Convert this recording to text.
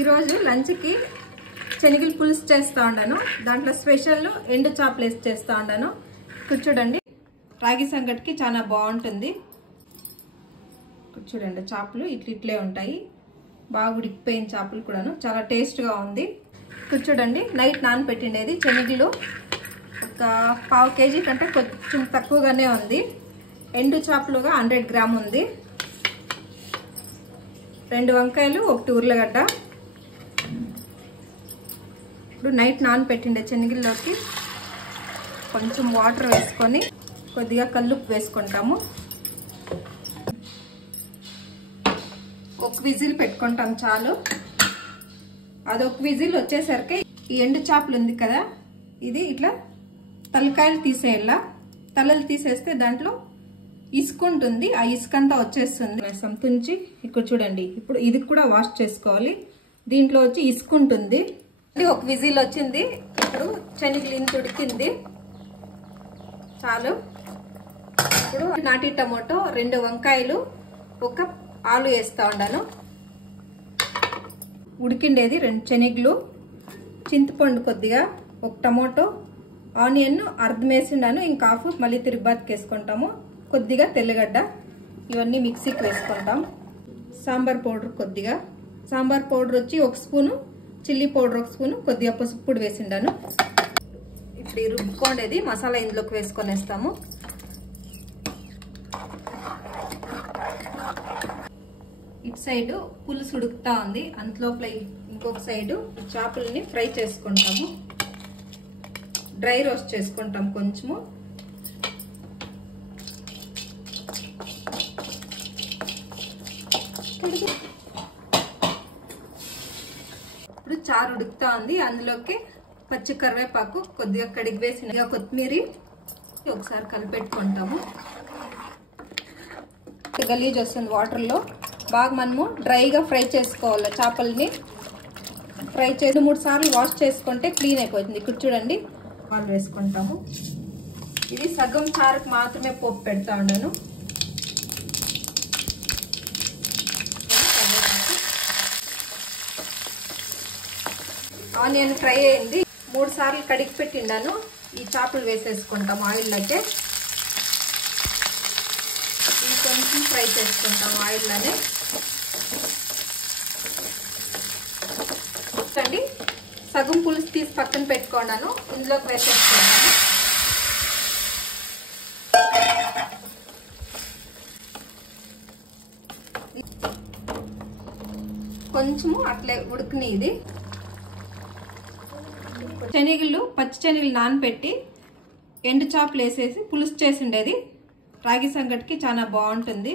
ఈరోజు లంచ్కి శనగలు పులుసు చేస్తూ ఉన్నాను. దాంట్లో స్పెషల్ ఎండు చేపలు వేసి చేస్తూ ఉన్నాను. చూడండి, రాగి సంగటికి చాలా బాగుంటుంది. చూడండి, చేపలు ఇట్లే ఉంటాయి. బాగా ఉడికిపోయిన చేపలు కూడాను చాలా టేస్ట్గా ఉంది. చూడండి, నైట్ నానబెట్టిండేది శనగలు ఒక 1/2 kg కంటే కొంచెం తక్కువగానే ఉంది. ఎండు చేపలుగా 100 గ్రామ్ ఉంది. 2 వంకాయలు, 1 ఉర్లగడ్డ. ఇప్పుడు నైట్ నానబెట్టిండే శనగల్లోకి కొంచెం వాటర్ వేసుకొని కొద్దిగా కల్లుప్పు వేసుకుంటాము. 1 విజిల్ పెట్టుకుంటాం చాలు. అదొక విజిల్ వచ్చేసరికి ఈ ఎండు చేపలు ఉంది కదా, ఇది ఇట్లా తలకాయలు తీసేయాల. తలలు తీసేస్తే దాంట్లో ఇసుక ఉంటుంది, ఆ ఇసుకంతా వచ్చేస్తుంది. తుంచి ఇక్కడ చూడండి, ఇప్పుడు ఇది కూడా వాష్ చేసుకోవాలి. దీంట్లో వచ్చి ఇసుక ఉంటుంది. 1 విజిల్ వచ్చింది. ఇప్పుడు శనగలు ఇంత ఉడికింది చాలు. ఇప్పుడు నాటి టమోటో, 2 వంకాయలు, 1 ఆలు వేస్తా ఉన్నాను. ఉడికిండేది 2 శనగలు, చింతపండు కొద్దిగా, 1 టమోటో, ఆనియన్ అర్ధం వేసిండాను, ఇంకా హాఫ్ మళ్ళీ తిరుబాతకి వేసుకుంటాము. కొద్దిగా తెల్లగడ్డ, ఇవన్నీ మిక్సీకి వేసుకుంటాం. సాంబార్ పౌడర్ కొద్దిగా, సాంబార్ పౌడర్ వచ్చి 1 స్పూను, చిల్లీ పౌడర్ 1 స్పూను, కొద్దిగా పసుపు పొడి వేసిండాను. ఇప్పుడు ఈ రుబ్బుకోండేది మసాలా ఇందులోకి వేసుకొనేస్తాము. ఇటు సైడ్ పులుసు ఉడుకుతా ఉంది, అంతలోపల ఇంకొక సైడు చేపలని ఫ్రై చేసుకుంటాము. డ్రై రోస్ట్ చేసుకుంటాం కొంచెము. ఇప్పుడు చారు ఉడుకుతా ఉంది, అందులోకి పచ్చి కరివేపాకు, కొద్దిగా కడిగి వేసిన కొత్తిమీర ఒకసారి కలిపెట్టుకుంటాము. గలీజ్ వస్తుంది వాటర్లో, బాగా మనము డ్రైగా ఫ్రై చేసుకోవాలి. చేపల్ని ఫ్రై చేసి 3 సార్లు వాష్ చేసుకుంటే క్లీన్ అయిపోతుంది. ఇక్కడ చూడండి, వాళ్ళు వేసుకుంటాము. ఇది సగం చారుకు మాత్రమే పోపు పెడతా ఉన్నాను. ఆనియన్ ఫ్రై అయింది, 3 సార్లు కడిగి పెట్టిండాను. ఈ చేపలు వేసేసుకుంటాం ఆయిల్లోకి. ఇది కొంచెం ఫ్రై చేసుకుంటాం ఆయిల్లోనే. చూడండి, సగం పులుసు తీసి పక్కన పెట్టుకున్నాను, ఇందులోకి వేసేసుకుంటాను. కొంచెము అట్లే ఉడికిని. ఇది శనగలు, పచ్చి శనగలు నానబెట్టి ఎండు చేపలు వేసేసి పులుసు చేసిండేది రాగి సంగటికి చాలా బాగుంటుంది.